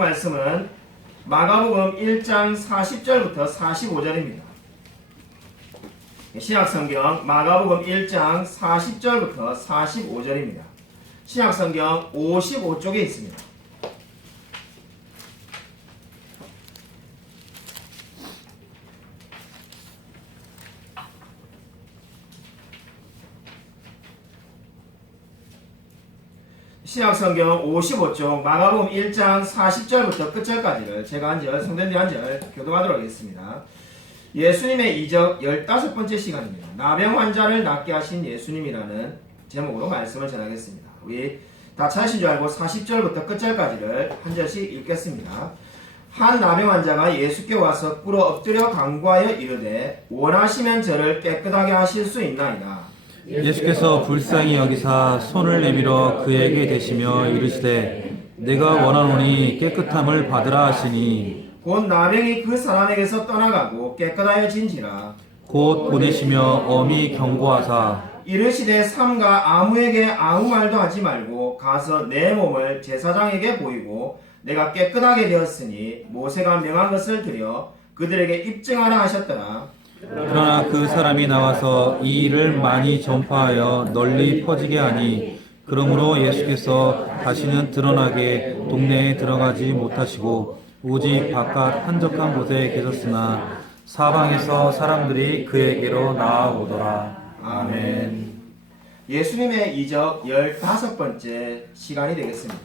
말씀은 마가복음 1장 40절부터 45절입니다. 신약성경 마가복음 1장 40절부터 45절입니다. 신약성경 55쪽에 있습니다. 신약성경 55쪽 마가복음 1장 40절부터 끝절까지를 제가 한 절, 성도님들이 한 절 교독하도록 하겠습니다. 예수님의 이적 15번째 시간입니다. 나병 환자를 낫게 하신 예수님이라는 제목으로 말씀을 전하겠습니다. 우리 다 찾으신 줄 알고 40절부터 끝절까지를 한 절씩 읽겠습니다. 한 나병 환자가 예수께 와서 꿇어 엎드려 간구하여 이르되 원하시면 저를 깨끗하게 하실 수 있나이다. 예수께서 불쌍히 여기사 손을 내밀어 그에게 대시며 이르시되 내가 원하노니 깨끗함을 받으라 하시니 곧 나병이 그 사람에게서 떠나가고 깨끗하여진지라. 곧 보내시며 엄히 경고하사 이르시되 삼가 아무에게 아무 말도 하지 말고 가서 내 몸을 제사장에게 보이고 내가 깨끗하게 되었으니 모세가 명한 것을 드려 그들에게 입증하라 하셨더라. 그러나 그 사람이 나와서 이 일을 많이 전파하여 널리 퍼지게 하니 그러므로 예수께서 다시는 드러나게 동네에 들어가지 못하시고 오직 바깥 한적한 곳에 계셨으나 사방에서 사람들이 그에게로 나아오더라. 아멘. 예수님의 이적 15번째 시간이 되겠습니다.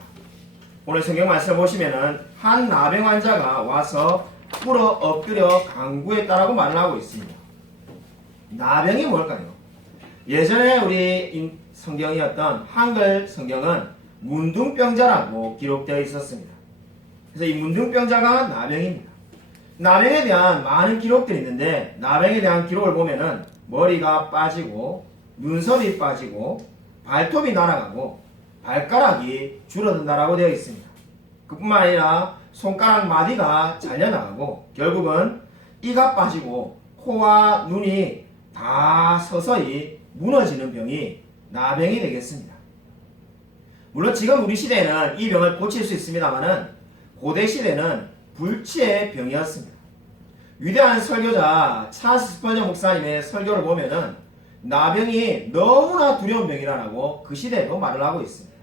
오늘 성경 말씀을 보시면은 한 나병 환자가 와서 꿇어 엎드려 간구했다라고 말을 하고 있습니다. 나병이 뭘까요? 예전에 우리 성경이었던 한글 성경은 문둥병자라고 기록되어 있었습니다. 그래서 이 문둥병자가 나병입니다. 나병에 대한 많은 기록들이 있는데 나병에 대한 기록을 보면은 머리가 빠지고 눈썹이 빠지고 발톱이 날아가고 발가락이 줄어든다라고 되어 있습니다. 그뿐만 아니라 손가락 마디가 잘려나가고 결국은 이가 빠지고 코와 눈이 다 서서히 무너지는 병이 나병이 되겠습니다. 물론 지금 우리 시대에는 이 병을 고칠 수 있습니다만은 고대 시대는 불치의 병이었습니다. 위대한 설교자 찰스 스펄전 목사님의 설교를 보면은 나병이 너무나 두려운 병이라고 그 시대에도 말을 하고 있습니다.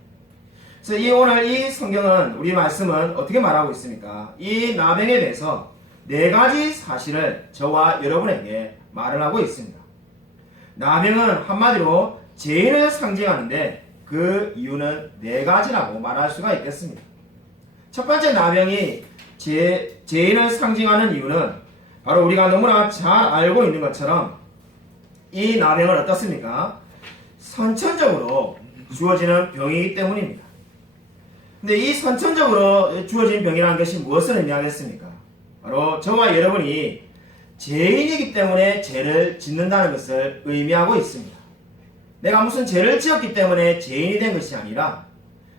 그래서 오늘 이 성경은 우리 말씀은 어떻게 말하고 있습니까? 이 나병에 대해서 4가지 사실을 저와 여러분에게 말을 하고 있습니다. 나병은 한마디로 죄인을 상징하는데 그 이유는 4가지라고 말할 수가 있겠습니다. 첫 번째 나병이 죄인을 상징하는 이유는 바로 우리가 너무나 잘 알고 있는 것처럼 이 나병은 어떻습니까? 선천적으로 주어지는 병이기 때문입니다. 근데 이 선천적으로 주어진 병이라는 것이 무엇을 의미하겠습니까? 바로 저와 여러분이 죄인이기 때문에 죄를 짓는다는 것을 의미하고 있습니다. 내가 무슨 죄를 지었기 때문에 죄인이 된 것이 아니라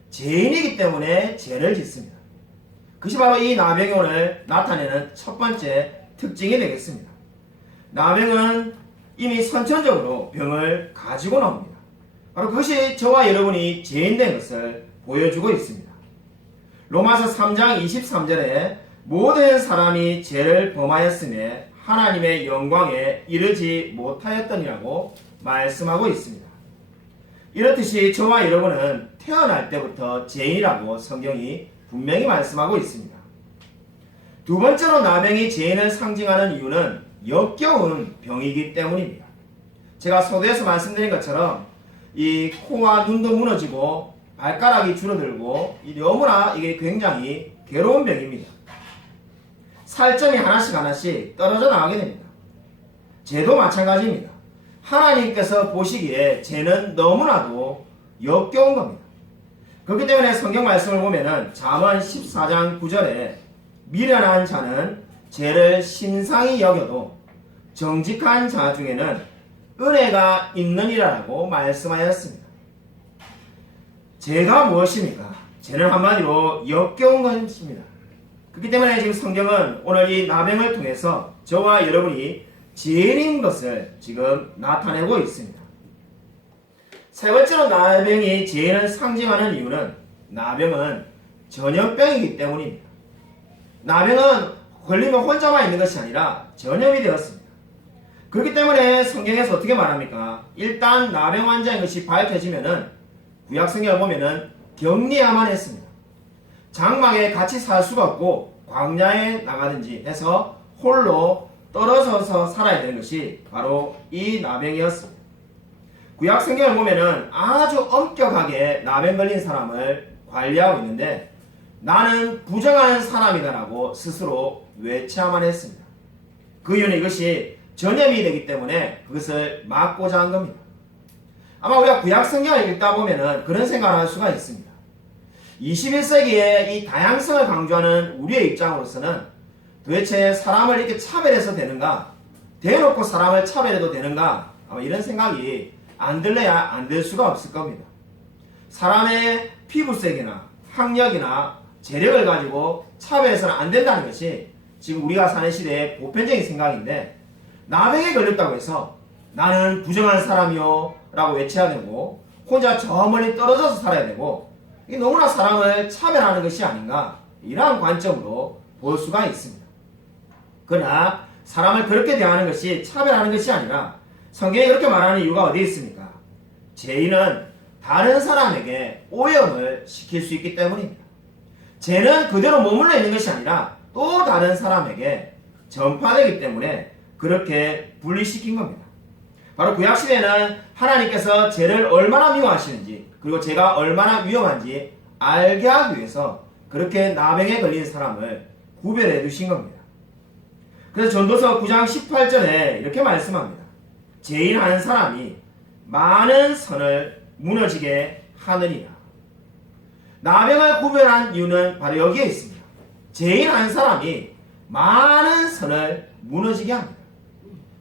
죄인이기 때문에 죄를 짓습니다. 그것이 바로 이 나병이 오늘 나타내는 첫 번째 특징이 되겠습니다. 나병은 이미 선천적으로 병을 가지고 나옵니다. 바로 그것이 저와 여러분이 죄인 된 것을 보여주고 있습니다. 로마서 3장 23절에 모든 사람이 죄를 범하였음에 하나님의 영광에 이르지 못하였더니라고 말씀하고 있습니다. 이렇듯이 저와 여러분은 태어날 때부터 죄인이라고 성경이 분명히 말씀하고 있습니다. 두 번째로 나병이 죄인을 상징하는 이유는 역겨운 병이기 때문입니다. 제가 서두에서 말씀드린 것처럼 이 코와 눈도 무너지고 발가락이 줄어들고 너무나 이게 굉장히 괴로운 병입니다. 살점이 하나씩 떨어져 나가게 됩니다. 죄도 마찬가지입니다. 하나님께서 보시기에 죄는 너무나도 역겨운 겁니다. 그렇기 때문에 성경 말씀을 보면은 잠언 14장 9절에 미련한 자는 죄를 신상히 여겨도 정직한 자 중에는 은혜가 있느니라고 말씀하였습니다. 죄가 무엇입니까? 죄는 한마디로 역겨운 것입니다. 그렇기 때문에 지금 성경은 오늘 이 나병을 통해서 저와 여러분이 죄인인 것을 지금 나타내고 있습니다. 세 번째로 나병이 죄인을 상징하는 이유는 나병은 전염병이기 때문입니다. 나병은 걸리면 혼자만 있는 것이 아니라 전염이 되었습니다. 그렇기 때문에 성경에서 어떻게 말합니까? 일단 나병 환자인 것이 밝혀지면은 구약 성경을 보면은 격리해야만 했습니다. 장막에 같이 살 수가 없고 광야에 나가든지 해서 홀로 떨어져서 살아야 되는 것이 바로 이 나병이었습니다. 구약 성경을 보면은 아주 엄격하게 나병 걸린 사람을 관리하고 있는데 나는 부정한 사람이다라고 스스로 외쳐야만 했습니다. 그 이유는 이것이 전염이 되기 때문에 그것을 막고자 한 겁니다. 아마 우리가 구약 성경을 읽다 보면은 그런 생각을 할 수가 있습니다. 21세기에 이 다양성을 강조하는 우리의 입장으로서는 도대체 사람을 이렇게 차별해서 되는가? 대놓고 사람을 차별해도 되는가? 아마 이런 생각이 안 들려야 안 될 수가 없을 겁니다. 사람의 피부색이나 학력이나 재력을 가지고 차별해서는 안 된다는 것이 지금 우리가 사는 시대의 보편적인 생각인데 나병에 걸렸다고 해서 나는 부정한 사람이요 라고 외쳐야 되고 혼자 저 멀리 떨어져서 살아야 되고 이게 너무나 사람을 차별하는 것이 아닌가 이러한 관점으로 볼 수가 있습니다. 그러나 사람을 그렇게 대하는 것이 차별하는 것이 아니라 성경이 그렇게 말하는 이유가 어디 있습니까? 죄인은 다른 사람에게 오염을 시킬 수 있기 때문입니다. 죄는 그대로 머물러 있는 것이 아니라 또 다른 사람에게 전파되기 때문에 그렇게 분리시킨 겁니다. 바로 구약시대에는 하나님께서 죄를 얼마나 미워하시는지 그리고 죄가 얼마나 위험한지 알게 하기 위해서 그렇게 나병에 걸린 사람을 구별해 두신 겁니다. 그래서 전도서 9장 18절에 이렇게 말씀합니다. 죄인 한 사람이 많은 선을 무너지게 하느니라. 나병을 구별한 이유는 바로 여기에 있습니다. 죄인 한 사람이 많은 선을 무너지게 합니다.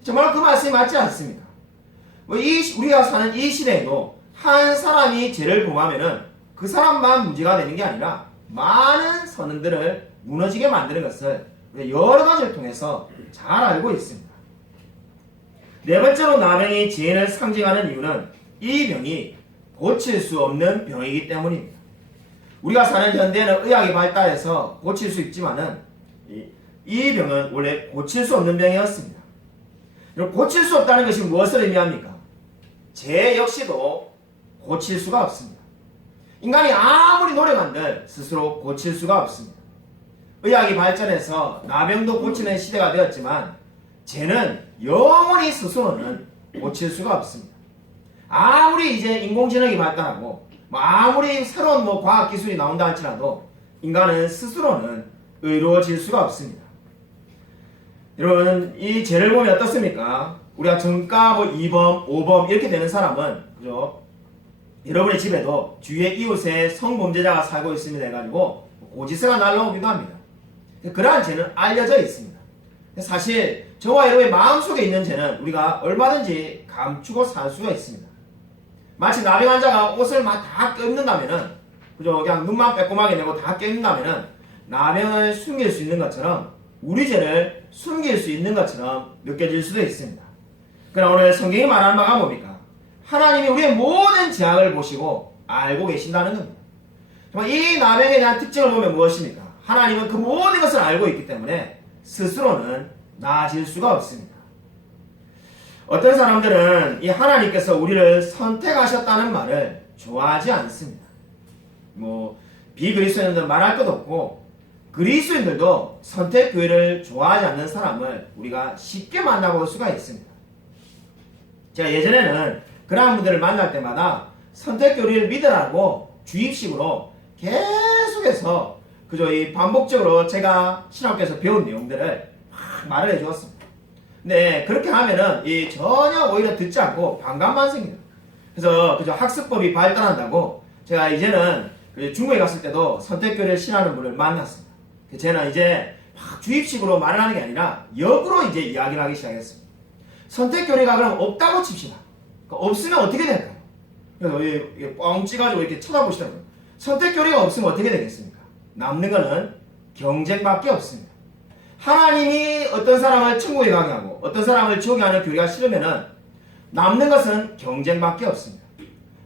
정말 그 말씀이 맞지 않습니까? 우리가 사는 이 시대에도 한 사람이 죄를 범하면은 그 사람만 문제가 되는 게 아니라 많은 선들을 무너지게 만드는 것을 여러 가지를 통해서 잘 알고 있습니다. 네 번째로 나병이 죄인을 상징하는 이유는 이 병이 고칠 수 없는 병이기 때문입니다. 우리가 사는 현대에는 의학이 발달해서 고칠 수 있지만은 이 병은 원래 고칠 수 없는 병이었습니다. 고칠 수 없다는 것이 무엇을 의미합니까? 죄 역시도 고칠 수가 없습니다. 인간이 아무리 노력한들 스스로 고칠 수가 없습니다. 의학이 발전해서 나병도 고치는 시대가 되었지만 죄는 영원히 스스로는 고칠 수가 없습니다. 아무리 이제 인공지능이 발달하고 아무리 새로운 과학기술이 나온다 할지라도 인간은 스스로는 의로워질 수가 없습니다. 여러분 이 죄를 보면 어떻습니까? 우리가 정가 2범, 5범 이렇게 되는 사람은 그죠? 여러분의 집에도 주위에 이웃에 성범죄자가 살고 있습니다 해가지고 고지서가 날라오기도 합니다. 그러한 죄는 알려져 있습니다. 사실 저와 여러분의 마음속에 있는 죄는 우리가 얼마든지 감추고 살 수가 있습니다. 마치 나병 환자가 옷을 막 다 껴입는다면은 그죠? 그냥 눈만 빼꼼하게 내고 다 껴입는다면은 나병을 숨길 수 있는 것처럼 우리 죄를 숨길 수 있는 것처럼 느껴질 수도 있습니다. 그러나 오늘 성경이 말하는 바가 뭡니까? 하나님이 우리의 모든 죄악을 보시고 알고 계신다는 겁니다. 정말 이 나병에 대한 특징을 보면 무엇입니까? 하나님은 그 모든 것을 알고 있기 때문에 스스로는 나아질 수가 없습니다. 어떤 사람들은 이 하나님께서 우리를 선택하셨다는 말을 좋아하지 않습니다. 비그리스도인들은 말할 것도 없고 그리스도인들도 선택교회를 좋아하지 않는 사람을 우리가 쉽게 만나볼 수가 있습니다. 제가 예전에는 그런 분들을 만날 때마다 선택교회를 믿으라고 주입식으로 계속해서 그저 이 반복적으로 제가 신학교에서 배운 내용들을 막 말을 해주었습니다. 근데 그렇게 하면은 전혀 오히려 듣지 않고 반감만 생겨요. 그래서 그저 학습법이 발달한다고 제가 이제는 중국에 갔을 때도 선택교회를 신하는 분을 만났습니다. 저는 이제 막 주입식으로 말을 하는 게 아니라 역으로 이제 이야기를 하기 시작했습니다. 선택교회가 그럼 없다고 칩시다. 없으면 어떻게 될까요? 그래서 뻥 찌가지고 이렇게 쳐다보시더라고요. 선택교회가 없으면 어떻게 되겠습니까? 남는 거는 경쟁밖에 없습니다. 하나님이 어떤 사람을 천국에 가게 하고 어떤 사람을 지옥에 하는 교회가 싫으면은 남는 것은 경쟁밖에 없습니다.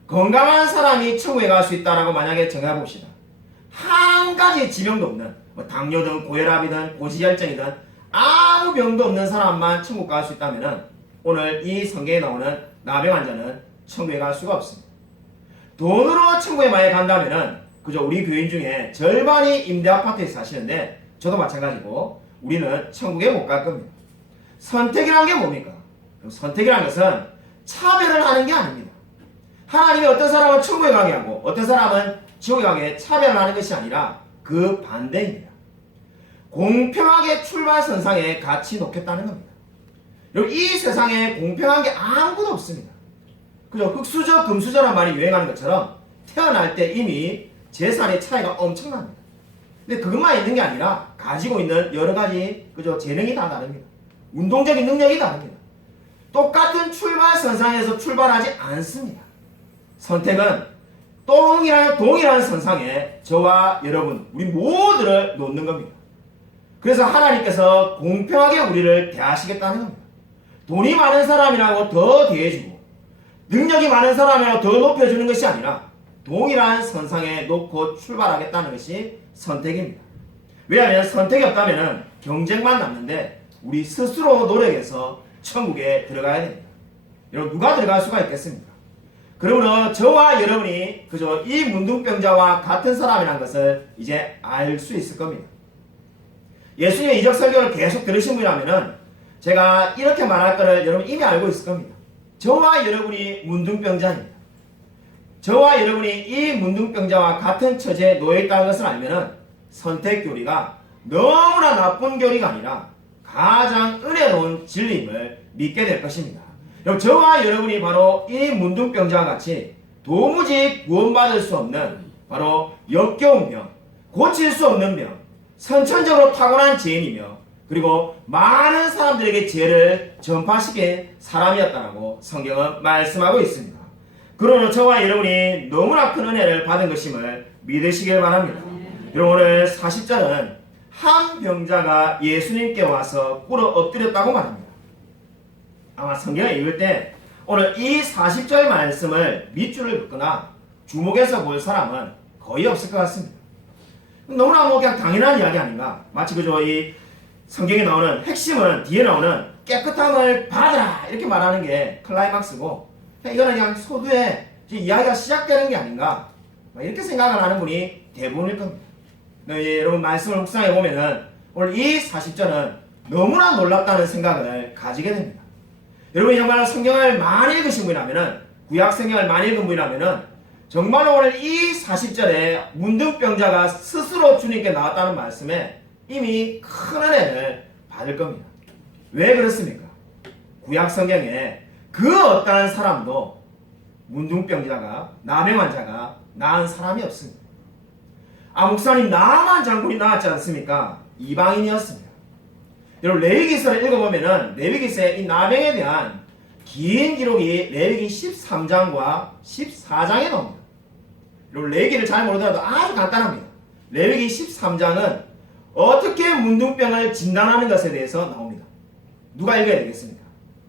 건강한 사람이 천국에 갈 수 있다라고 만약에 정해봅시다. 한 가지 지명도 없는 뭐 당뇨든 고혈압이든 고지혈증이든 아무 병도 없는 사람만 천국 갈 수 있다면은 오늘 이 성경에 나오는 나병 환자는 천국에 갈 수가 없습니다. 돈으로 천국에 만약 간다면은 그저 우리 교인 중에 절반이 임대 아파트에 사시는데 저도 마찬가지고 우리는 천국에 못 갈 겁니다. 선택이라는 게 뭡니까? 그럼 선택이라는 것은 차별을 하는 게 아닙니다. 하나님이 어떤 사람은 천국에 가게 하고 어떤 사람은 지옥에 가게 차별을 하는 것이 아니라 그 반대입니다. 공평하게 출발선상에 같이 놓겠다는 겁니다. 여러분, 이 세상에 공평한 게 아무것도 없습니다. 그죠? 흑수저, 금수저란 말이 유행하는 것처럼 태어날 때 이미 재산의 차이가 엄청납니다. 근데 그것만 있는 게 아니라 가지고 있는 여러 가지 그죠? 재능이 다 다릅니다. 운동적인 능력이 다릅니다. 똑같은 출발선상에서 출발하지 않습니다. 선택은 동일한 선상에 저와 여러분, 우리 모두를 놓는 겁니다. 그래서 하나님께서 공평하게 우리를 대하시겠다는 겁니다. 돈이 많은 사람이라고 더 대해주고 능력이 많은 사람이라고 더 높여주는 것이 아니라 동일한 선상에 놓고 출발하겠다는 것이 선택입니다. 왜냐하면 선택이 없다면 경쟁만 남는데 우리 스스로 노력해서 천국에 들어가야 됩니다. 여러분, 누가 들어갈 수가 있겠습니까? 그러므로 저와 여러분이 그저 이 문둥병자와 같은 사람이라는 것을 이제 알 수 있을 겁니다. 예수님의 이적 설교를 계속 들으신 분이라면은 제가 이렇게 말할 거를 여러분 이미 알고 있을 겁니다. 저와 여러분이 문둥병자입니다. 저와 여러분이 이 문둥병자와 같은 처지에 놓여 있다는 것을 알면은 선택 교리가 너무나 나쁜 교리가 아니라 가장 은혜로운 진리임을 믿게 될 것입니다. 여러분, 저와 여러분이 바로 이 문둥병자와 같이 도무지 구원받을 수 없는 바로 역겨운 병, 고칠 수 없는 병, 선천적으로 타고난 죄인이며 그리고 많은 사람들에게 죄를 전파시킨 사람이었다고 성경은 말씀하고 있습니다. 그러므로 저와 여러분이 너무나 큰 은혜를 받은 것임을 믿으시길 바랍니다. 여러분, 오늘 40절은 한 병자가 예수님께 와서 꿇어 엎드렸다고 말합니다. 아마 성경을 읽을 때 오늘 이 40절 말씀을 밑줄을 긋거나 주목해서 볼 사람은 거의 없을 것 같습니다. 너무나 뭐 그냥 당연한 이야기 아닌가? 마치 그저 이 성경에 나오는 핵심은 뒤에 나오는 깨끗함을 받으라 이렇게 말하는 게 클라이막스고 이거는 그냥 소두에 이야기가 시작되는 게 아닌가? 이렇게 생각을 하는 분이 대부분일 겁니다. 네, 여러분 말씀을 묵상해 보면은 오늘 이 40절은 너무나 놀랍다는 생각을 가지게 됩니다. 여러분이 정말 성경을 많이 읽으신 분이라면은 구약 성경을 많이 읽은 분이라면은 정말 오늘 이 40절에 문둥병자가 스스로 주님께 나왔다는 말씀에 이미 큰 은혜를 받을 겁니다. 왜 그렇습니까? 구약 성경에 그 어떠한 사람도 문둥병자가 나병 환자가 낳은 사람이 없습니다. 아, 목사님, 나만 장군이 나왔지 않습니까? 이방인이었습니다. 여러분, 레위기서를 읽어보면은 레위기서의 이 나병에 대한 긴 기록이 레위기 13장과 14장에 나옵니다. 여러분, 레위기를 잘 모르더라도 아주 간단합니다. 레위기 13장은 어떻게 문둥병을 진단하는 것에 대해서 나옵니다. 누가 읽어야 되겠습니까?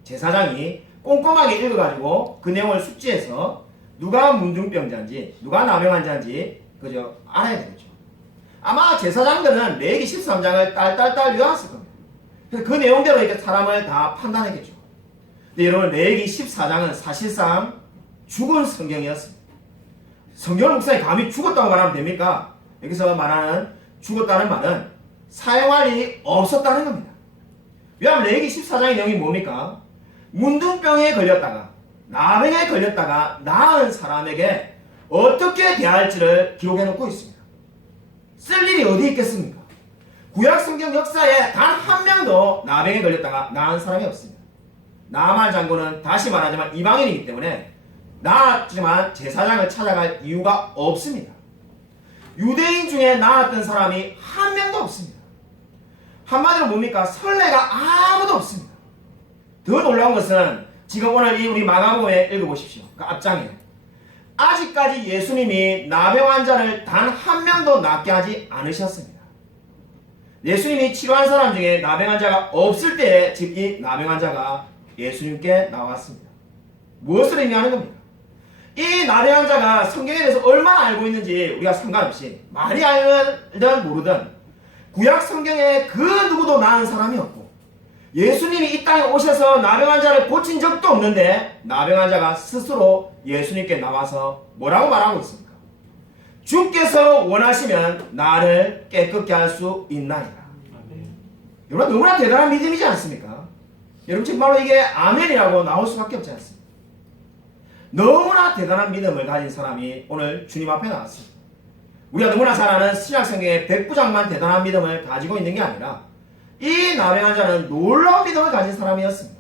제사장이 꼼꼼하게 읽어가지고 그 내용을 숙지해서 누가 문둥병자인지 누가 나병 환자인지 그죠? 알아야 되겠죠. 아마 제사장들은 레위기 13장을 딸딸딸 외웠을 겁니다. 그래서 그 내용대로 이렇게 사람을 다 판단했겠죠. 근데 여러분, 레위기 14장은 사실상 죽은 성경이었습니다. 성경 목사님 감히 죽었다고 말하면 됩니까? 여기서 말하는 죽었다는 말은 사용할 일이 없었다는 겁니다. 왜냐하면 레위기 14장의 내용이 뭡니까? 문둥병에 걸렸다가 나병에 걸렸다가 나은 사람에게 어떻게 대할지를 기록해 놓고 있습니다. 쓸 일이 어디 있겠습니까? 구약 성경 역사에 단 한 명도 나병에 걸렸다가 나은 사람이 없습니다. 나만 장군은 다시 말하자면 이방인이기 때문에 나았지만 제사장을 찾아갈 이유가 없습니다. 유대인 중에 나았던 사람이 한 명도 없습니다. 한마디로 뭡니까? 선례가 아무도 없습니다. 더 놀라운 것은 지금 오늘 이 우리 마가복음에 읽어보십시오. 그 앞장에 아직까지 예수님이 나병 환자를 단 한 명도 낫게 하지 않으셨습니다. 예수님이 치료한 사람 중에 나병 환자가 없을 때에 즉 이 나병 환자가 예수님께 나왔습니다. 무엇을 의미하는 겁니까? 이 나병 환자가 성경에 대해서 얼마나 알고 있는지 우리가 상관없이 많이 알든 모르든 구약 성경에 그 누구도 낳은 사람이 없고 예수님이 이 땅에 오셔서 나병 환자를 고친 적도 없는데 나병 환자가 스스로 예수님께 나와서 뭐라고 말하고 있습니까? 주께서 원하시면 나를 깨끗게 할 수 있나이다. 여러분 너무나 대단한 믿음이지 않습니까? 여러분 정말로 이게 아멘이라고 나올 수밖에 없지 않습니까? 너무나 대단한 믿음을 가진 사람이 오늘 주님 앞에 나왔습니다. 우리가 너무나 잘 아는 신약성경의 백부장만 대단한 믿음을 가지고 있는 게 아니라 이 나병 환자는 놀라운 믿음을 가진 사람이었습니다.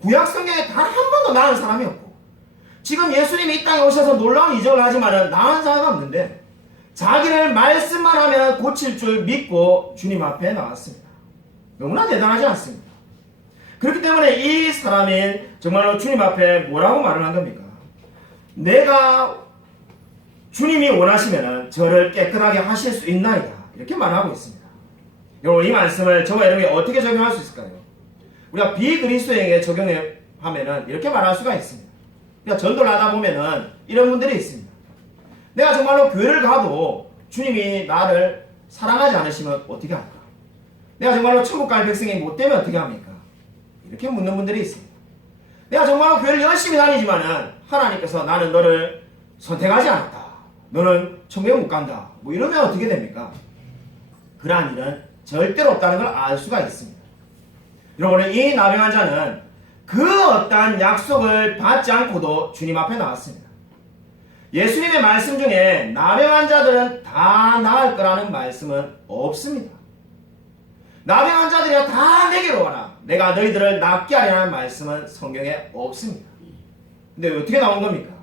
구약성경에 단 한 번도 낳은 사람이 없고 지금 예수님이 이 땅에 오셔서 놀라운 이적을 하지만 낳은 사람이 없는데 자기를 말씀만 하면 고칠 줄 믿고 주님 앞에 나왔습니다. 너무나 대단하지 않습니까? 그렇기 때문에 이 사람이 정말로 주님 앞에 뭐라고 말을 한 겁니까? 내가 주님이 원하시면 저를 깨끗하게 하실 수 있나이다. 이렇게 말하고 있습니다. 여러분 이 말씀을 저와 여러분이 어떻게 적용할 수 있을까요? 우리가 비그리스도에게 적용하면 이렇게 말할 수가 있습니다. 그러니까 전도를 하다 보면은 이런 분들이 있습니다. 내가 정말로 교회를 가도 주님이 나를 사랑하지 않으시면 어떻게 할까? 내가 정말로 천국 갈 백성이 못 되면 어떻게 합니까? 이렇게 묻는 분들이 있습니다. 내가 정말로 교회를 열심히 다니지만은 하나님께서 나는 너를 선택하지 않았다. 너는 천국에 못 간다. 뭐 이러면 어떻게 됩니까? 그러한 일은 절대로 없다는 걸 알 수가 있습니다. 여러분 이 나병 환자는 그 어떠한 약속을 받지 않고도 주님 앞에 나왔습니다. 예수님의 말씀 중에 나병 환자들은 다 나을 거라는 말씀은 없습니다. 나병 환자들이야 다 내게로 와라. 내가 너희들을 낫게 하려는 말씀은 성경에 없습니다. 근데 어떻게 나온 겁니까?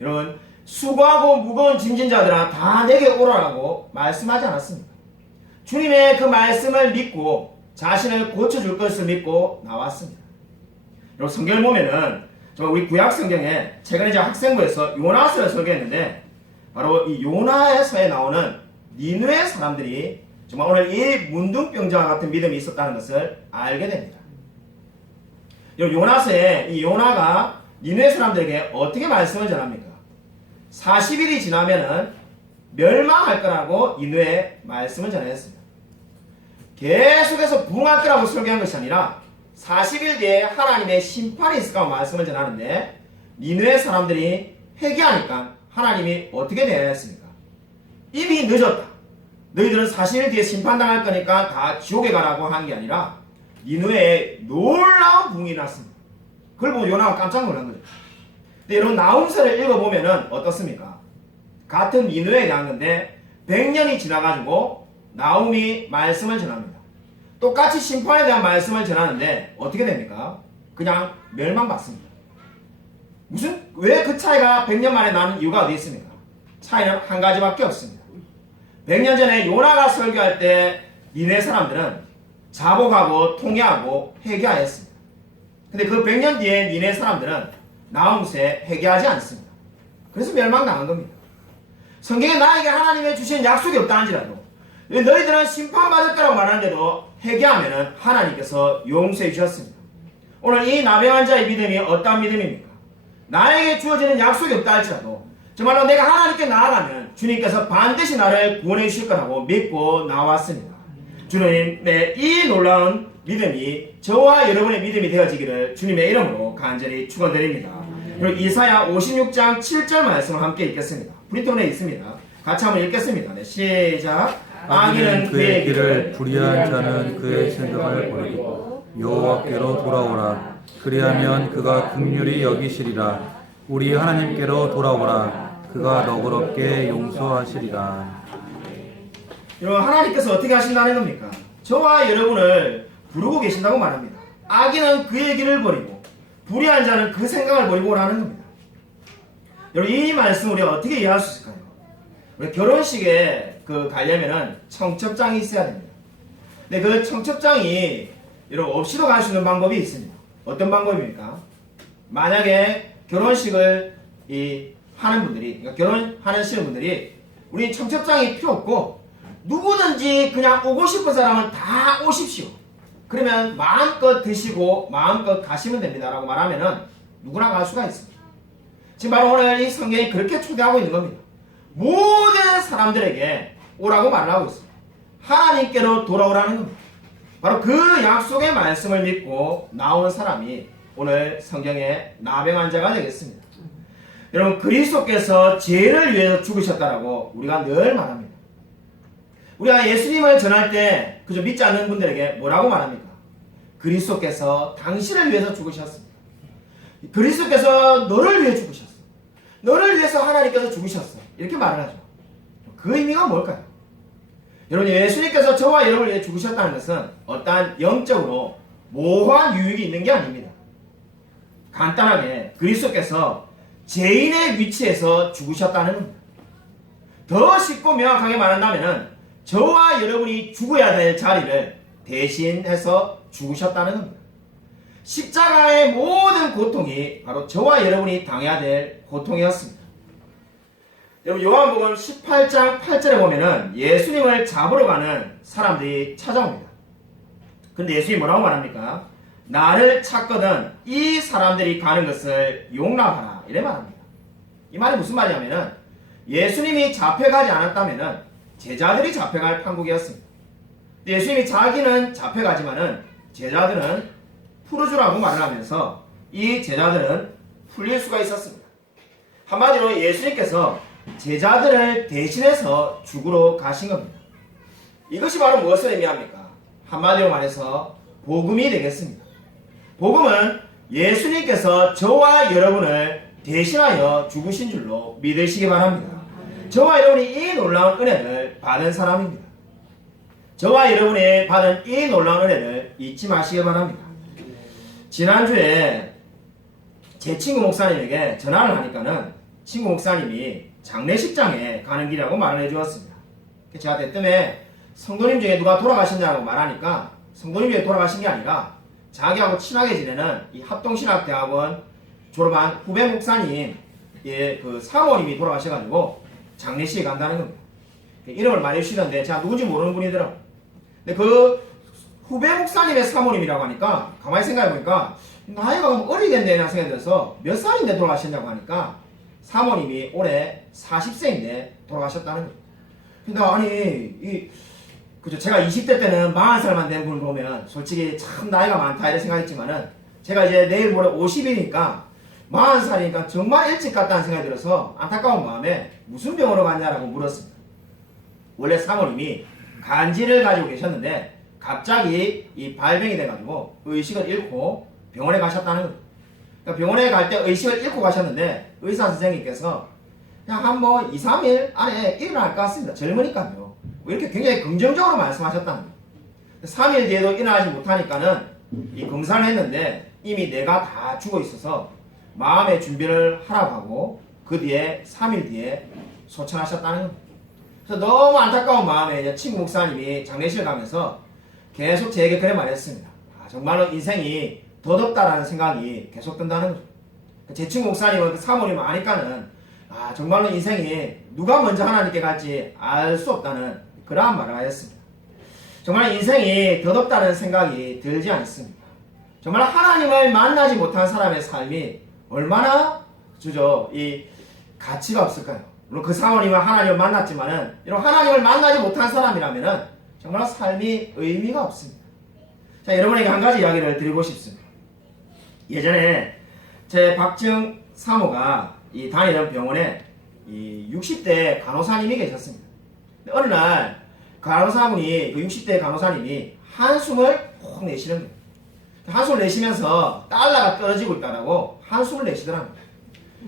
여러분 수고하고 무거운 짐진 자들아 다 내게 오라라고 말씀하지 않았습니다. 주님의 그 말씀을 믿고 자신을 고쳐줄 것을 믿고 나왔습니다. 여러분 성경을 보면은 우리 구약 성경에 최근에 제가 학생부에서 요나서를 설교했는데 바로 이 요나서에 나오는 니느웨 사람들이 정말 오늘 이 문둥병자와 같은 믿음이 있었다는 것을 알게 됩니다. 요나서에 이 요나가 니느웨 사람들에게 어떻게 말씀을 전합니까? 40일이 지나면은 멸망할 거라고 니느웨에 말씀을 전했습니다. 계속해서 부흥할 거라고 설교한 것이 아니라 40일 뒤에 하나님의 심판이 있을 거라고 말씀을 전하는데 니느웨 사람들이 회개하니까 하나님이 어떻게 대하였습니까? 이미 늦었다. 너희들은 40일 뒤에 심판당할 거니까 다 지옥에 가라고 한 게 아니라 니느웨에 놀라운 부흥이 났습니다. 그걸 보고 요나가 깜짝 놀란 거죠. 근데 여러분 나훔서를 읽어보면은 어떻습니까? 같은 니느웨에 대한 건데 100년이 지나가지고 나훔이 말씀을 전합니다. 똑같이 심판에 대한 말씀을 전하는데 어떻게 됩니까? 그냥 멸망받습니다. 왜 그 차이가 100년 만에 나는 이유가 어디 있습니까? 차이는 한 가지밖에 없습니다. 100년 전에 요나가 설교할 때 니네 사람들은 자복하고 통회하고 회개하였습니다. 근데 그 100년 뒤에 니네 사람들은 나훔새 회개하지 않습니다. 그래서 멸망당한 겁니다. 성경에 나에게 하나님의 주신 약속이 없다는지라도 너희들은 심판받을 거라고 말하는데도 회개하면 하나님께서 용서해 주셨습니다. 오늘 이 나병 환자의 믿음이 어떠한 믿음입니까? 나에게 주어지는 약속이 없다 할지라도 정말로 내가 하나님께 나아가면 주님께서 반드시 나를 구원해 주실 거라고 믿고 나왔습니다. 주님의 이 놀라운 믿음이 저와 여러분의 믿음이 되어지기를 주님의 이름으로 간절히 축원드립니다. 그리고 이사야 56장 7절 말씀을 함께 읽겠습니다. 프린트온에 있습니다. 같이 한번 읽겠습니다. 네, 시작. 악인은 그의 길을, 불의한 자는 그의 생각을 버리고 여호와께로 돌아오라. 그리하면 그가 긍휼히 여기시리라. 우리 하나님께로 돌아오라. 그가 너그럽게 용서하시리라. 여러분 하나님께서 어떻게 하신다는 겁니까? 저와 여러분을 부르고 계신다고 말합니다. 악인은 그의 길을 버리고 불의한 자는 그 생각을 버리고 라는 겁니다. 여러분 이 말씀 우리가 어떻게 이해할 수 있을까요? 우리 결혼식에 가려면은 청첩장이 있어야 됩니다. 근데 그 청첩장이 여러분 없이도 갈 수 있는 방법이 있습니다. 어떤 방법입니까? 만약에 결혼식을 하는 분들이, 그러니까 결혼하시는 분들이 우리 청첩장이 필요 없고 누구든지 그냥 오고 싶은 사람은 다 오십시오. 그러면 마음껏 드시고 마음껏 가시면 됩니다. 라고 말하면은 누구나 갈 수가 있습니다. 지금 바로 오늘 이 성경이 그렇게 초대하고 있는 겁니다. 모든 사람들에게 오라고 말을 하고 있습니다. 하나님께로 돌아오라는 겁니다. 바로 그 약속의 말씀을 믿고 나오는 사람이 오늘 성경의 나병 환자가 되겠습니다. 여러분, 그리스도께서 죄를 위해서 죽으셨다라고 우리가 늘 말합니다. 우리가 예수님을 전할 때 그저 믿지 않는 분들에게 뭐라고 말합니까? 그리스도께서 당신을 위해서 죽으셨습니다. 그리스도께서 너를 위해 죽으셨어. 너를 위해서 하나님께서 죽으셨어. 이렇게 말을 하죠. 그 의미가 뭘까요? 여러분, 예수님께서 저와 여러분을 위해 죽으셨다는 것은 어떠한 영적으로 모호한 유익이 있는 게 아닙니다. 간단하게 그리스도께서 죄인의 위치에서 죽으셨다는 겁니다. 더 쉽고 명확하게 말한다면 저와 여러분이 죽어야 될 자리를 대신해서 죽으셨다는 겁니다. 십자가의 모든 고통이 바로 저와 여러분이 당해야 될 고통이었습니다. 여러분, 요한복음 18장 8절에 보면은 예수님을 잡으러 가는 사람들이 찾아옵니다. 근데 예수님이 뭐라고 말합니까? 나를 찾거든 이 사람들이 가는 것을 용납하라, 이래 말합니다. 이 말이 무슨 말이냐면은 예수님이 잡혀가지 않았다면은 제자들이 잡혀갈 판국이었습니다. 예수님이 자기는 잡혀가지만은 제자들은 풀어주라고 말을 하면서 이 제자들은 풀릴 수가 있었습니다. 한마디로 예수님께서 제자들을 대신해서 죽으러 가신 겁니다. 이것이 바로 무엇을 의미합니까? 한마디로 말해서 복음이 되겠습니다. 복음은 예수님께서 저와 여러분을 대신하여 죽으신 줄로 믿으시기 바랍니다. 저와 여러분이 이 놀라운 은혜를 받은 사람입니다. 저와 여러분이 받은 이 놀라운 은혜를 잊지 마시기 바랍니다. 지난주에 제 친구 목사님에게 전화를 하니까는 친구 목사님이 장례식장에 가는 길이라고 말을 해주었습니다. 제가 대뜸에 성도님 중에 누가 돌아가셨냐고 말하니까 성도님 중에 돌아가신 게 아니라 자기하고 친하게 지내는 이 합동신학대학원 졸업한 후배 목사님, 그 사모님이 돌아가셔가지고 장례식에 간다는 겁니다. 이름을 많이 주시는데 제가 누군지 모르는 분이더라고요. 근데 그 후배 목사님의 사모님이라고 하니까 가만히 생각해보니까 나이가 어리겠네 라는 생각이 들어서 몇 살인데 돌아가셨냐고 하니까 사모님이 올해 40세인데 돌아가셨다는 거예요. 근데 아니 그죠, 제가 20대 때는 40살만 된 분을 보면 솔직히 참 나이가 많다 이런 생각했지만은 제가 이제 내일 모레 50이니까 40살이니까 정말 일찍 갔다는 생각이 들어서 안타까운 마음에 무슨 병으로 갔냐라고 물었습니다. 원래 사모님이 간질을 가지고 계셨는데 갑자기 이 발병이 돼가지고 의식을 잃고 병원에 가셨다는 거예요. 그러니까 병원에 갈 때 의식을 잃고 가셨는데 의사 선생님께서 그냥 한 2, 3일 안에 일어날 것 같습니다. 젊으니까요. 이렇게 굉장히 긍정적으로 말씀하셨다는 거예요. 3일 뒤에도 일어나지 못하니까는 이 검사를 했는데 이미 내가 다 죽어 있어서 마음의 준비를 하라고 하고 그 뒤에 3일 뒤에 소천하셨다는 겁니다. 그래서 너무 안타까운 마음에 이제 친구 목사님이 장례식을 가면서 계속 저에게 그래 말했습니다. 정말로 인생이 더덥다라는 생각이 계속 든다는 거죠. 제 친구 목사님은 그 사모님을 아니까는 정말로 인생이 누가 먼저 하나님께 갈지 알 수 없다는 그러한 말을 하였습니다. 정말 인생이 더덥다는 생각이 들지 않습니다. 정말 하나님을 만나지 못한 사람의 삶이 얼마나 이 가치가 없을까요? 물론 그 사모님은 하나님을 만났지만은 이런 하나님을 만나지 못한 사람이라면은 정말 삶이 의미가 없습니다. 자, 여러분에게 한 가지 이야기를 드리고 싶습니다. 예전에 제 박정 사모가 이 다니는 병원에 이 60대 간호사님이 계셨습니다. 어느 날 간호사분이 그 60대 간호사님이 한숨을 푹 내쉬는 거예요. 한숨을 내쉬면서 달러가 떨어지고 있다라고 한숨을 내쉬더랍니다.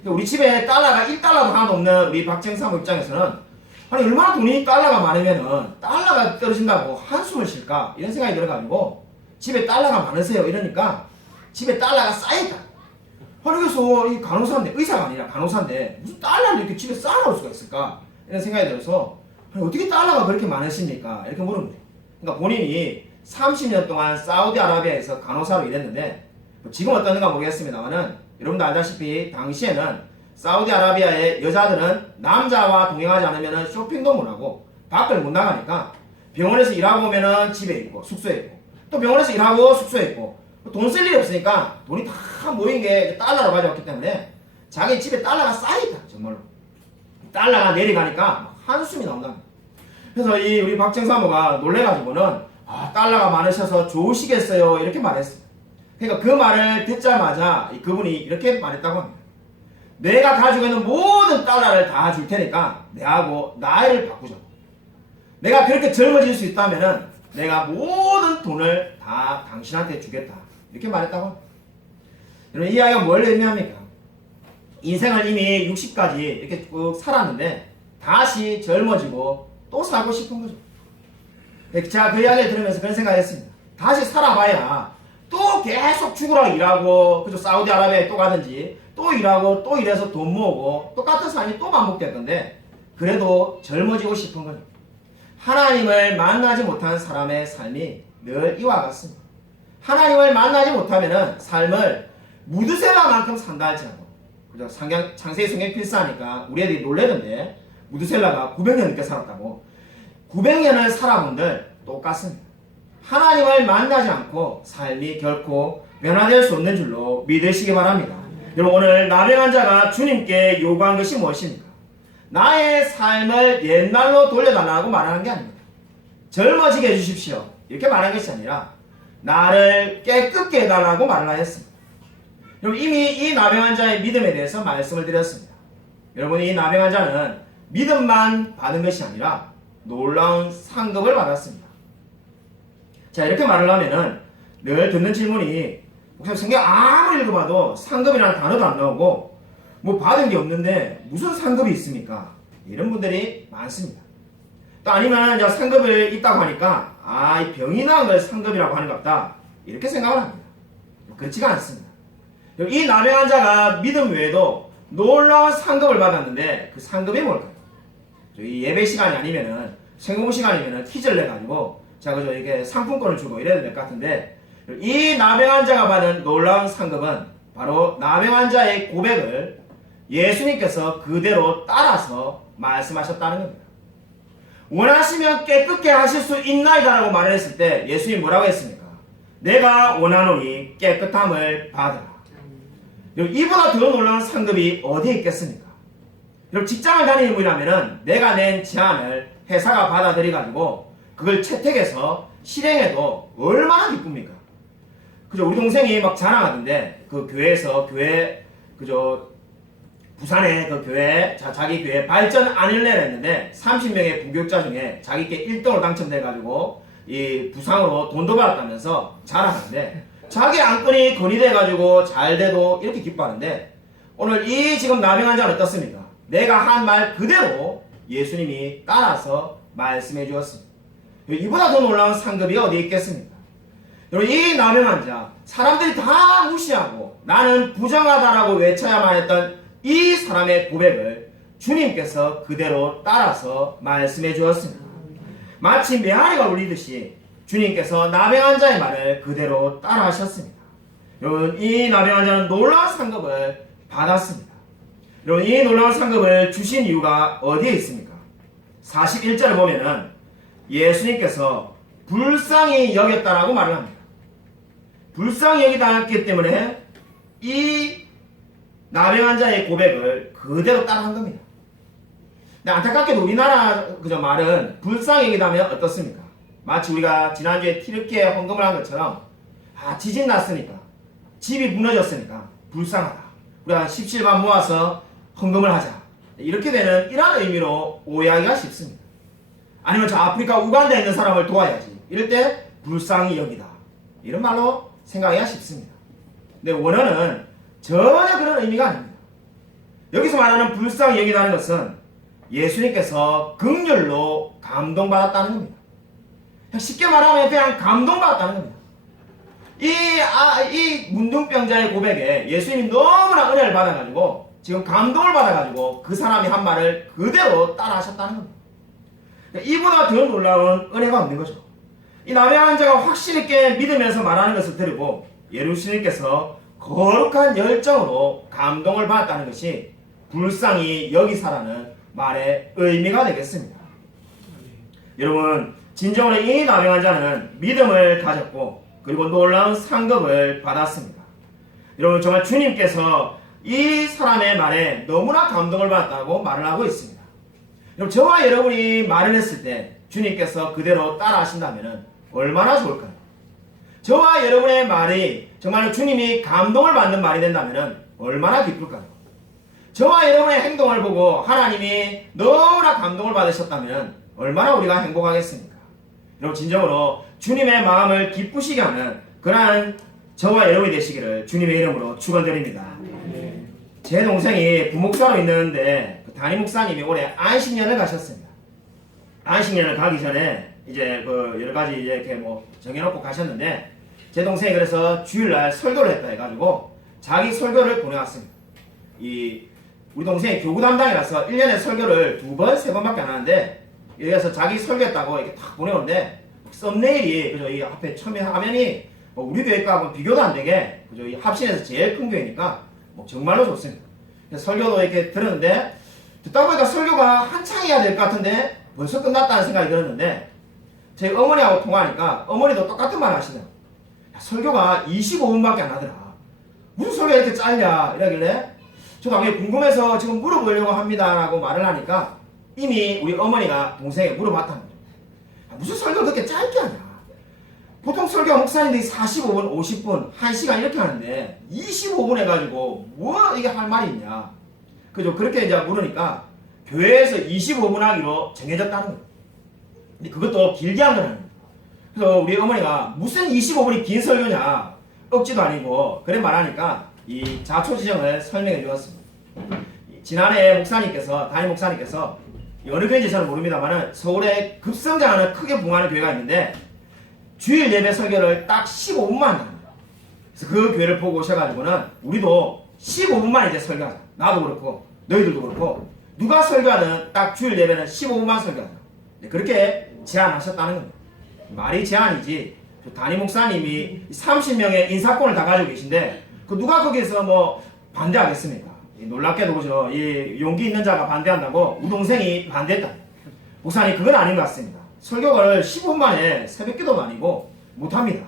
우리 집에 달러가 1달러도 하나도 없는 우리 박정 사모 입장에서는 아니 얼마나 돈이 달러가 많으면은 달러가 떨어진다고 한숨을 쉴까 이런 생각이 들어가지고 집에 달러가 많으세요 이러니까 집에 달러가 쌓였다. 아니 그래서 이 간호사인데 의사가 아니라 간호사인데 무슨 달러를 이렇게 집에 쌓아놓을 수가 있을까 이런 생각이 들어서 아니, 어떻게 달러가 그렇게 많으십니까 이렇게 물은 거예요. 그러니까 본인이 30년 동안 사우디아라비아에서 간호사로 일했는데 지금 어떤가 모르겠습니다만은 여러분도 알다시피 당시에는 사우디아라비아의 여자들은 남자와 동행하지 않으면 쇼핑도 못하고 밖을 못 나가니까 병원에서 일하고 오면은 집에 있고 숙소에 있고 또 병원에서 일하고 숙소에 있고 돈 쓸 일이 없으니까 돈이 다 모인 게 달러로 가져왔기 때문에 자기 집에 달러가 쌓여있다 정말로 달러가 내려가니까 한숨이 나온다. 그래서 이 우리 박정사모가 놀래가지고는 달러가 많으셔서 좋으시겠어요 이렇게 말했어요. 그러니까 그 말을 듣자마자 그분이 이렇게 말했다고 합니다. 내가 가지고 있는 모든 달러를 다 줄 테니까 내하고 나이를 바꾸자고. 내가 그렇게 젊어질 수 있다면은 내가 모든 돈을 다 당신한테 주겠다 이렇게 말했다고 합니다. 여러분 이 이야기가 뭘 의미합니까? 인생을 이미 60까지 이렇게 쭉 살았는데 다시 젊어지고 또 살고 싶은 거죠. 제가 그 이야기를 들으면서 그런 생각을 했습니다. 다시 살아봐야 또 계속 죽으라고 일하고 그죠? 사우디아라비아에 또 가든지 또 일하고 또 일해서 돈 모으고 똑같은 삶이 또 반복될 건데 그래도 젊어지고 싶은 거죠. 하나님을 만나지 못한 사람의 삶이 늘 이와 같습니다. 하나님을 만나지 못하면은 삶을 무드셀라만큼 산다 할지라도 그죠? 창세기 성경 필사하니까 우리 애들이 놀래던데 무드셀라가 900년 넘게 살았다고. 900년을 살아본들 똑같습니다. 하나님을 만나지 않고 삶이 결코 변화될 수 없는 줄로 믿으시기 바랍니다. 여러분 오늘 나병한 자가 주님께 요구한 것이 무엇입니까? 나의 삶을 옛날로 돌려달라고 말하는 게 아닙니다. 젊어지게 해주십시오 이렇게 말한 것이 아니라 나를 깨끗게 해달라고 말을 하였습니다. 여러분 이미 이 나병한 자의 믿음에 대해서 말씀을 드렸습니다. 여러분 이 나병한 자는 믿음만 받은 것이 아니라 놀라운 상급을 받았습니다. 자 이렇게 말을 하면은 늘 듣는 질문이 목사님 성경 아무리 읽어봐도 상급이라는 단어도 안 나오고 뭐 받은 게 없는데 무슨 상급이 있습니까? 이런 분들이 많습니다. 또 아니면 이제 상급을 있다고 하니까 이 병이 나은 걸 상급이라고 하는 것 같다 이렇게 생각을 합니다. 그렇지가 않습니다. 이 나병한 자가 믿음 외에도 놀라운 상급을 받았는데 그 상급이 뭘까요? 이 예배 시간이 아니면은 생공부 시간이면은 퀴즈를 내가지고 자 그죠 이게 상품권을 주고 이래야 될 것 같은데 이 나병한 자가 받은 놀라운 상급은 바로 나병한 자의 고백을 예수님께서 그대로 따라서 말씀하셨다는 겁니다. 원하시면 깨끗게 하실 수 있나이다라고 말했을 때 예수님 뭐라고 했습니까? 내가 원하노니 깨끗함을 받으라. 이보다 더 놀라운 상급이 어디에 있겠습니까? 여러분 직장을 다니는 분이라면 내가 낸 제안을 회사가 받아들여가지고 그걸 채택해서 실행해도 얼마나 기쁩니까? 그죠? 우리 동생이 막 자랑하던데 그 교회에서 그죠? 부산에 그 교회 자기 교회 발전 안일레를 했는데 30명의 부교육자 중에 자기께 1등으로 당첨돼가지고 이 부상으로 돈도 받았다면서 자랑하는데 자기 안건이 건의돼가지고 잘 돼도 이렇게 기뻐하는데 오늘 이 지금 나병한 자는 어떻습니까? 내가 한 말 그대로 예수님이 따라서 말씀해 주었습니다. 이보다 더 놀라운 상급이 어디 있겠습니까? 여러분 이 나병한 자 사람들이 다 무시하고 나는 부정하다라고 외쳐야만 했던 이 사람의 고백을 주님께서 그대로 따라서 말씀해 주었습니다. 마치 메아리가 울리듯이 주님께서 나병한 자의 말을 그대로 따라 하셨습니다. 여러분 이 나병한 자는 놀라운 상급을 받았습니다. 여러분 이 놀라운 상급을 주신 이유가 어디에 있습니까? 41절을 보면은 예수님께서 불쌍히 여겼다라고 말을 합니다. 불쌍히 여기다기 때문에 이 나병한 자의 고백을 그대로 따라한 겁니다. 근데 안타깝게도 우리나라 그저 말은 불쌍히 여기다면 어떻습니까? 마치 우리가 지난주에 튀르키예 헌금을 한 것처럼 지진 났으니까 집이 무너졌으니까 불쌍하다. 우리가 17만 모아서 헌금을 하자. 이렇게 되는 이런 의미로 오해하기가 쉽습니다. 아니면 저 아프리카 우간다에 있는 사람을 도와야지. 이럴 때 불쌍히 여기다. 이런 말로 생각하기가 쉽습니다. 근데 원어는 전혀 그런 의미가 아닙니다. 여기서 말하는 불쌍히 여기다는 것은 예수님께서 긍휼로 감동받았다는 겁니다. 쉽게 말하면 그냥 감동받았다는 겁니다. 이 문둥병자의 고백에 예수님이 너무나 은혜를 받아가지고 지금 감동을 받아가지고 그 사람이 한 말을 그대로 따라 하셨다는 겁니다. 이보다 더 놀라운 은혜가 없는 거죠. 이 나병한 자가 확신 있게 믿으면서 말하는 것을 들고 예수님께서 거룩한 열정으로 감동을 받았다는 것이 불쌍히 여기사라는 말의 의미가 되겠습니다. 여러분 진정으로 이 나병한 자는 믿음을 가졌고 그리고 놀라운 상급을 받았습니다. 여러분 정말 주님께서 이 사람의 말에 너무나 감동을 받았다고 말을 하고 있습니다. 여러분 저와 여러분이 말을 했을 때 주님께서 그대로 따라 하신다면 얼마나 좋을까요? 저와 여러분의 말이 정말로 주님이 감동을 받는 말이 된다면 얼마나 기쁠까요? 저와 여러분의 행동을 보고 하나님이 너무나 감동을 받으셨다면 얼마나 우리가 행복하겠습니까? 여러분 진정으로 주님의 마음을 기쁘시게 하는 그러한 저와 여러분이 되시기를 주님의 이름으로 축원드립니다. 제 동생이 부목사로 있는데 그 담임 목사님이 올해 안식년을 가셨습니다. 안식년을 가기 전에 이제 그 여러 가지 이렇게 뭐 정해놓고 가셨는데 제 동생이 그래서 주일날 설교를 했다 해가지고 자기 설교를 보내왔습니다. 우리 동생이 교구 담당이라서 1년에 설교를 2번, 3번밖에 안 하는데 여기서 자기 설교했다고 이렇게 탁 보내오는데 썸네일이 그죠 이 앞에 처음에 화면이 우리 교회 거하고는 비교도 안 되게 그죠 이 합신에서 제일 큰 교회니까 뭐 정말로 좋습니다. 그래서 설교도 이렇게 들었는데 듣다 보니까 설교가 한창 해야 될 것 같은데 벌써 끝났다는 생각이 들었는데 저희 어머니하고 통화하니까 어머니도 똑같은 말 하시네요. 설교가 25분밖에 안 하더라. 무슨 설교가 이렇게 짧냐 이러길래 저도 당연히 궁금해서 지금 물어보려고 합니다 라고 말을 하니까 이미 우리 어머니가 동생에게 물어봤다는 거예요. 무슨 설교를 그렇게 짧게 하냐. 보통 설교 목사님들이 45분, 50분, 1시간 이렇게 하는데 25분 해가지고 뭐 이게 할 말이 있냐. 그죠? 그렇게 이제 물으니까 교회에서 25분 하기로 정해졌다는 거예요. 근데 그것도 길게 한 거라는 거예요. 그래서 우리 어머니가 무슨 25분이 긴 설교냐. 억지도 아니고 그래 말하니까 이 자초지정을 설명해 주었습니다. 지난해 목사님께서 담임 목사님께서 어느 교회인지 저는 모릅니다만은 서울에 급성장하는 크게 붕하는 교회가 있는데 주일 예배 설교를 딱 15분만 합니다. 그래서 그 교회를 보고 오셔가지고는 우리도 15분만 이제 설교하자. 나도 그렇고 너희들도 그렇고 누가 설교하든 딱 주일 예배는 15분만 설교하자. 그렇게 제안하셨다는 겁니다. 말이 제안이지 담임 목사님이 30명의 인사권을 다 가지고 계신데 그 누가 거기에서 뭐 반대하겠습니까? 놀랍게도 그죠. 이 용기 있는 자가 반대한다고 우리 동생이 반대했다. 목사님 그건 아닌 것 같습니다. 설교를 15분 만에 새벽기도도 아니고 못합니다.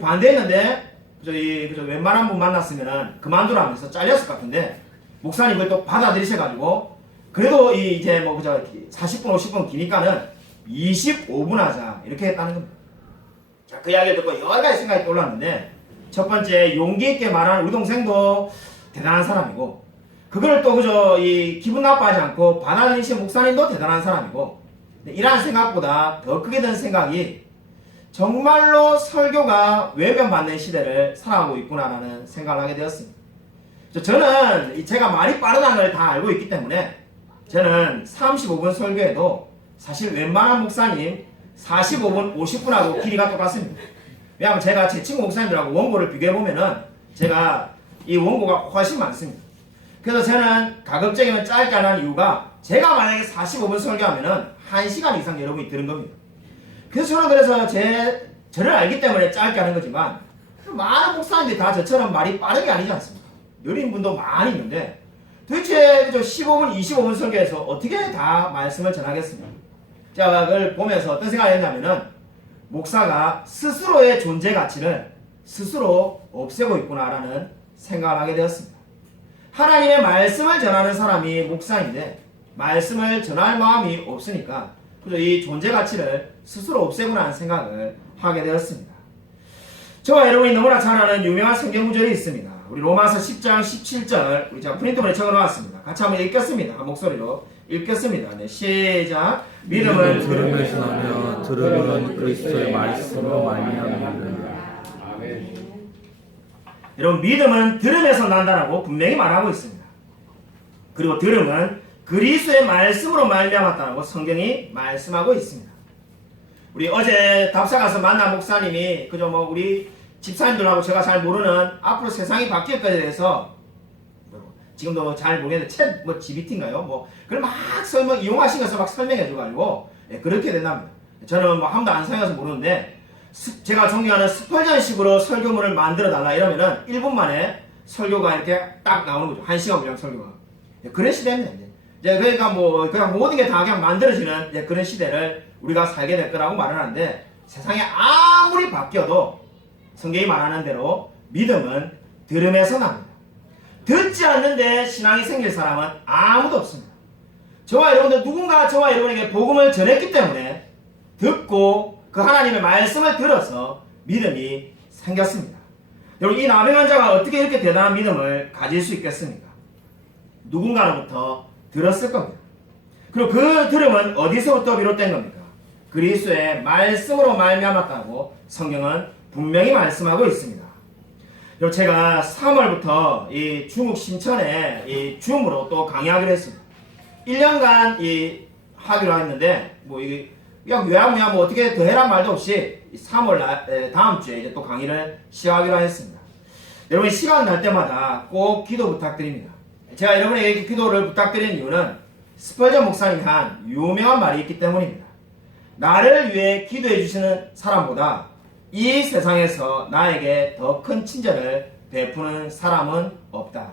반대했는데 그저 웬만한 분 만났으면 그만두라면서 잘렸을 것 같은데 목사님 그걸 또 받아들이셔가지고 그래도 이제 뭐 그저 40분 50분 기니까는 25분 하자 이렇게 했다는 겁니다. 자, 그 이야기를 듣고 여러 가지 생각이 떠올랐는데 첫 번째 용기 있게 말하는 우리 동생도 대단한 사람이고 그걸 또 그저 이 기분 나빠하지 않고 받아들이신 목사님도 대단한 사람이고 이러한 생각보다 더 크게 든 생각이 정말로 설교가 외면받는 시대를 살아가고 있구나라는 생각을 하게 되었습니다. 저는 제가 말이 빠르다는 걸 다 알고 있기 때문에 저는 35분 설교에도 사실 웬만한 목사님 45분, 50분하고 길이가 똑같습니다. 왜냐하면 제가 제 친구 목사님들하고 원고를 비교해보면은 제가 이 원고가 훨씬 많습니다. 그래서 저는 가급적이면 짧게 하는 이유가 제가 만약에 45분 설교하면은 1시간 이상 여러분이 들은 겁니다. 그래서 저는 저를 알기 때문에 짧게 하는 거지만 많은 목사님들이 다 저처럼 말이 빠른 게 아니지 않습니까? 느린 분도 많이 있는데 도대체 15분, 25분 설교에서 어떻게 다 말씀을 전하겠습니까? 제가 그걸 보면서 어떤 생각을 했냐면은 목사가 스스로의 존재 가치를 스스로 없애고 있구나라는 생각을 하게 되었습니다. 하나님의 말씀을 전하는 사람이 목사인데 말씀을 전할 마음이 없으니까 이 존재 가치를 스스로 없애구나 하는 생각을 하게 되었습니다. 저와 여러분이 너무나 잘 아는 유명한 성경 구절이 있습니다. 우리 로마서 10장 17절 우리 제가 프린트본에 적어놓았습니다. 같이 한번 읽겠습니다. 한 목소리로 읽겠습니다. 네, 시작. 믿음은 들음에서 나며 들음은 그리스도의 말씀으로 말미암느니라. 여러분 믿음은 들음에서 난다라고 분명히 말하고 있습니다. 그리고 들음은 그리스도의 말씀으로 말미암았다고 성경이 말씀하고 있습니다. 우리 어제 답사 가서 만난 목사님이 그저 뭐 우리 집사님들하고 제가 잘 모르는 앞으로 세상이 바뀔 것에 대해서 지금도 잘 모르겠는데 챗 뭐 GBT인가요? 뭐 그걸 막 이용하신 것을 막 설명해 줘가지고 그렇게 된답니다. 저는 뭐 한 번도 안 사용해서 모르는데 제가 존경하는 스펄전식으로 설교문을 만들어 달라 이러면은 1분 만에 설교가 이렇게 딱 나오는 거죠. 1시간 분량 설교가. 그런 시대입니다. 이제 그러니까 뭐 그냥 모든 게 다 그냥 만들어지는 그런 시대를 우리가 살게 될 거라고 말을 하는데 세상이 아무리 바뀌어도 성경이 말하는 대로 믿음은 들음에서 납니다. 듣지 않는데 신앙이 생길 사람은 아무도 없습니다. 저와 여러분들 누군가 저와 여러분에게 복음을 전했기 때문에 듣고 그 하나님의 말씀을 들어서 믿음이 생겼습니다. 여러분, 이 나병 환자가 어떻게 이렇게 대단한 믿음을 가질 수 있겠습니까? 누군가로부터 들었을 겁니다. 그리고 그 들음은 어디서부터 비롯된 겁니까? 그리스도의 말씀으로 말미암았다고 성경은 분명히 말씀하고 있습니다. 그리고 제가 3월부터 이 중국 신천에 이 줌으로 또 강의하기로 했습니다. 1년간 하기로 했는데 이게 그냥 요야무야 어떻게 더 해란 말도 없이 3월 다음 주에 이제 또 강의를 시작하기로 했습니다. 여러분, 시간 날 때마다 꼭 기도 부탁드립니다. 제가 여러분에게 기도를 부탁드리는 이유는 스펄전 목사님이 한 유명한 말이 있기 때문입니다. 나를 위해 기도해 주시는 사람보다 이 세상에서 나에게 더 큰 친절을 베푸는 사람은 없다.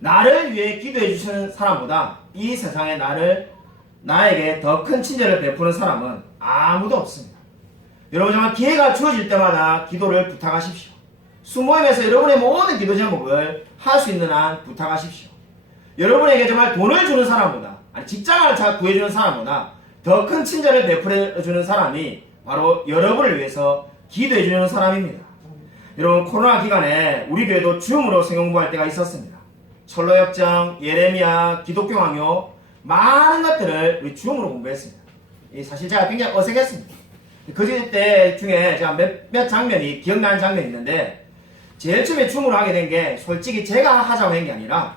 나를 위해 기도해 주시는 사람보다 이 세상에 나에게 더 큰 친절을 베푸는 사람은 아무도 없습니다. 여러분, 정말 기회가 주어질 때마다 기도를 부탁하십시오. 수모임에서 여러분의 모든 기도 제목을 할 수 있는 한 부탁하십시오. 여러분에게 정말 돈을 주는 사람보다, 직장을 잘 구해주는 사람보다 더 큰 친절을 베풀어주는 사람이 바로 여러분을 위해서 기도해주는 사람입니다. 여러분, 코로나 기간에 우리 교회도 줌으로 성경 공부할 때가 있었습니다. 철로역정, 예레미야, 기독교 강요, 많은 것들을 우리 줌으로 공부했습니다. 사실 제가 굉장히 어색했습니다. 그때 중에 제가 몇 장면이 기억나는 장면이 있는데, 제일 처음에 줌으로 하게 된 게 솔직히 제가 하자고 한 게 아니라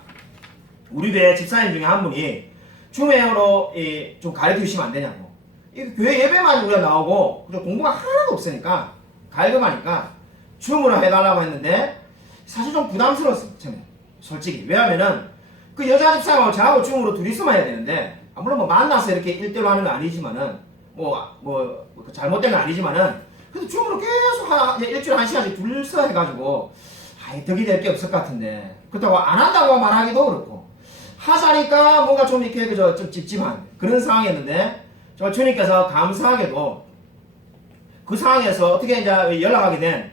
우리 교회 집사님 중에 한 분이 줌으로 좀 가르쳐 주시면 안 되냐고. 교회 예배만 우리가 나오고 공부가 하나도 없으니까 갈급하니까 줌으로 해달라고 했는데, 사실 좀 부담스러웠어요. 처음에 솔직히. 왜냐면은 그 여자 집사님하고 저하고 줌으로 둘이서만 해야 되는데, 물론 만나서 이렇게 1대1로 하는 건 아니지만은 잘못된 건 아니지만은 그래도 줌으로 계속 일주일에 한 시간씩 둘이서 해가지고 더 기대할 게 없을 것 같은데, 그렇다고 안 한다고 말하기도 그렇고 하자니까 뭔가 좀 이렇게 좀 찝찝한 그런 상황이었는데, 정말 주님께서 감사하게도 그 상황에서 어떻게 이제 연락하게 된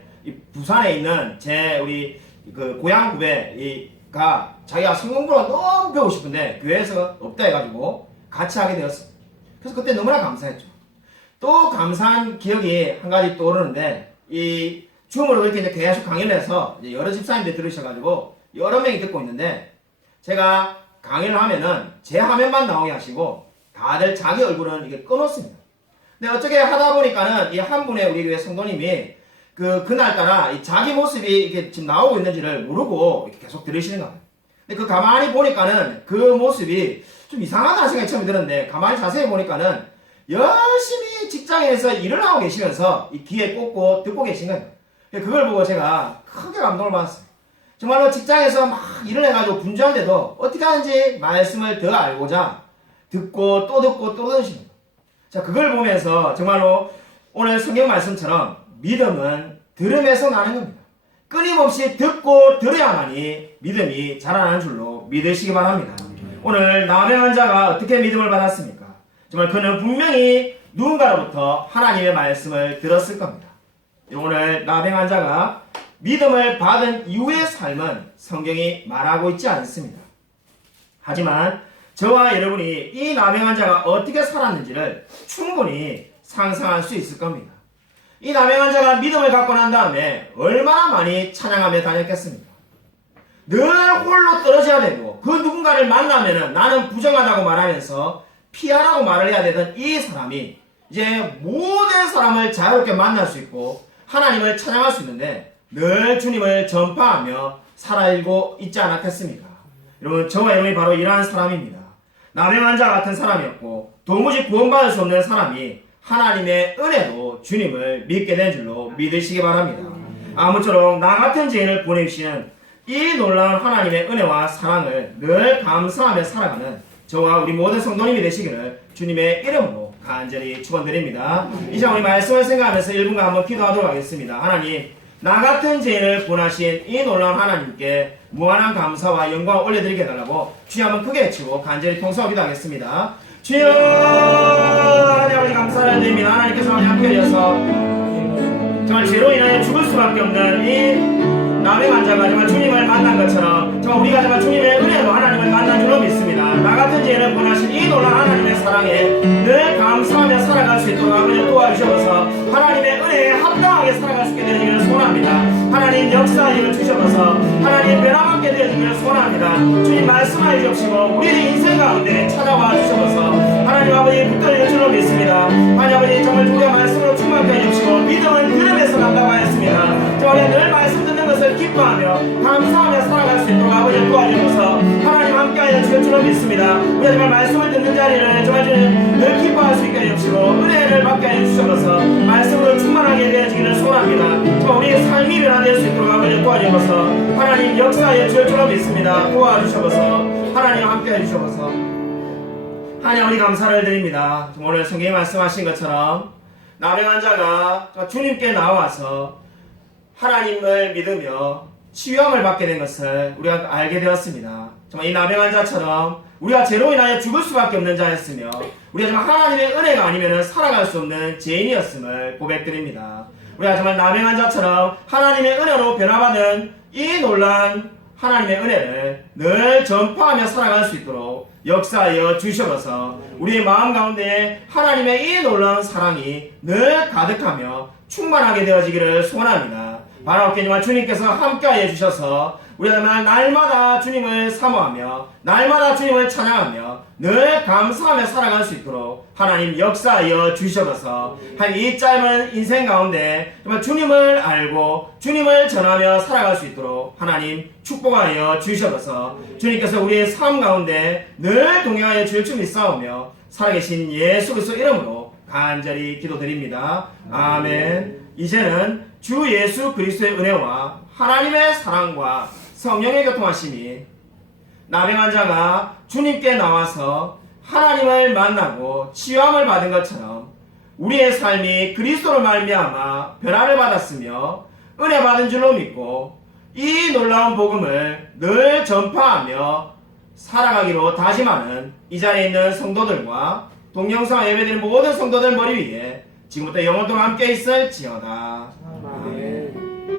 부산에 있는 우리 그 고향 후배가 자기가 성공부가 너무 배우고 싶은데 교회에서 없다 해가지고 같이 하게 되었어요. 그래서 그때 너무나 감사했죠. 또 감사한 기억이 한 가지 떠오르는데, 이 줌으로 이렇게 이제 계속 강의를 해서 이제 여러 집사님들이 들으셔가지고 여러 명이 듣고 있는데, 제가 강의를 하면은 제 화면만 나오게 하시고 다들 자기 얼굴은 이게 끊었습니다. 근데 어떻게 하다 보니까는 이 한 분의 우리 교회 성도님이 그날따라 자기 모습이 이렇게 지금 나오고 있는지를 모르고 이렇게 계속 들으시는 거예요. 근데 가만히 보니까는 그 모습이 좀 이상하다는 생각이 처음에 들었는데, 가만히 자세히 보니까는 열심히 직장에서 일을 하고 계시면서 이 귀에 꽂고 듣고 계신 거예요. 그걸 보고 제가 크게 감동을 받았어요. 정말로 직장에서 막 일을 해가지고 분주한데도 어떻게 하는지 말씀을 더 알고자 듣고 또 듣고 또 들으시는 거예요. 자, 그걸 보면서 정말로 오늘 성경 말씀처럼 믿음은 들음에서 나는 겁니다. 끊임없이 듣고 들어야만이 믿음이 자라나는 줄로 믿으시기 바랍니다. 오늘 나병 환자가 어떻게 믿음을 받았습니까? 정말 그는 분명히 누군가로부터 하나님의 말씀을 들었을 겁니다. 오늘 나병 환자가 믿음을 받은 이후의 삶은 성경이 말하고 있지 않습니다. 하지만 저와 여러분이 이 나병 환자가 어떻게 살았는지를 충분히 상상할 수 있을 겁니다. 이 나병 환자가 믿음을 갖고 난 다음에 얼마나 많이 찬양하며 다녔겠습니까? 늘 홀로 떨어져야 되고, 그 누군가를 만나면은 나는 부정하다고 말하면서 피하라고 말을 해야 되던 이 사람이 이제 모든 사람을 자유롭게 만날 수 있고 하나님을 찬양할 수 있는데 늘 주님을 전파하며 살아가고 있지 않았겠습니까? 여러분, 저와 여러분이 바로 이러한 사람입니다. 나병 환자 같은 사람이었고 도무지 구원받을 수 없는 사람이 하나님의 은혜로 주님을 믿게 된 줄로 믿으시기 바랍니다. 아무쪼록 나 같은 죄인을 보내주시는 이 놀라운 하나님의 은혜와 사랑을 늘 감사하며 살아가는 저와 우리 모든 성도님이 되시기를 주님의 이름으로 간절히 축원드립니다. 이제 우리 말씀을 생각하면서 1분간 한번 기도하도록 하겠습니다. 하나님, 나 같은 죄인을 구원하신 이 놀라운 하나님께 무한한 감사와 영광을 올려드리게 해달라고 주여 한번 크게 외치고 간절히 통성하기도 하겠습니다. 주여, 하나님 아버지 감사를 드립니다. 하나님께서 함께하셔서 정말 죄로 인하여 죽을 수밖에 없는 이 나병 환자가 정말 주님을 만난 것처럼 정말 우리가 정말 주님의 은혜로 하나님을 만난 줄로 믿습니다. 같은 죄인을 구원하신 이 놀라운 하나님의 사랑에 늘 감사하며 살아갈 수 있도록 아버지 도와주셔서 하나님의 은혜에 합당하게 살아갈 수 있게 되기를 소원합니다. 하나님 역사하여 주셔서 하나님 변화받게 되어지기를 소원합니다. 주님 말씀하여 주시고 우리의 인생 가운데 찾아와 주셔서 하나님 아버지 붙들릴 줄로 믿습니다. 하나님 아버지 정말 주의 말씀으로 충만케 해주시고 믿음은 들음에서 난다고 하였습니다. 정말 늘 말씀 듣는 것을 기뻐하며 감사하며 살아갈 수 있도록 아버지 도와주셔서 하나님 함께하여 주실 줄로 믿습니다. 우리가 정말 말씀을 듣는 자리를 정말 주님 늘 기뻐할 수 있게 해주시고 은혜를 받게 해주셔서 말씀으로 충만하게 되어지기를 소원합니다. 정말 우리의 삶이 변화될 수 있도록 아버지 도와주셔서 하나님 역사하여 주실 줄로 믿습니다. 도와주셔서 하나님 함께해 주셔서 하나님 아버지 감사를 드립니다. 오늘 성경에 말씀하신 것처럼 나병한 자가 주님께 나와서 하나님을 믿으며 치유함을 받게 된 것을 우리가 알게 되었습니다. 정말 이 나병한 자처럼 우리가 죄로 인하여 죽을 수밖에 없는 자였으며 우리가 정말 하나님의 은혜가 아니면 살아갈 수 없는 죄인이었음을 고백드립니다. 우리가 정말 나병한 자처럼 하나님의 은혜로 변화받은 이 놀라운 하나님의 은혜를 늘 전파하며 살아갈 수 있도록 역사하여 주셔서 우리의 마음 가운데 하나님의 이 놀라운 사랑이 늘 가득하며 충만하게 되어지기를 소원합니다. 바로 정말 주님께서 함께하여 주셔서 우리가 정말 날마다 주님을 사모하며 날마다 주님을 찬양하며 늘 감사하며 살아갈 수 있도록 하나님 역사하여 주셔서 이 짧은 인생 가운데 정말 주님을 알고 주님을 전하며 살아갈 수 있도록 하나님 축복하여 주셔서 주님께서 우리의 삶 가운데 늘 동행하여 주실 줄 믿사오며 살아계신 예수 그리스도 이름으로 간절히 기도드립니다. 아멘. 이제는 주 예수 그리스도의 은혜와 하나님의 사랑과 성령의 교통하심이 나병한 자가 주님께 나와서 하나님을 만나고 치유함을 받은 것처럼 우리의 삶이 그리스도로 말미암아 변화를 받았으며 은혜 받은 줄로 믿고 이 놀라운 복음을 늘 전파하며 살아가기로 다짐하는 이 자리에 있는 성도들과 동영상 예배드리는 모든 성도들 머리 위에 지금부터 영원토록 함께 있을지어다. 아멘.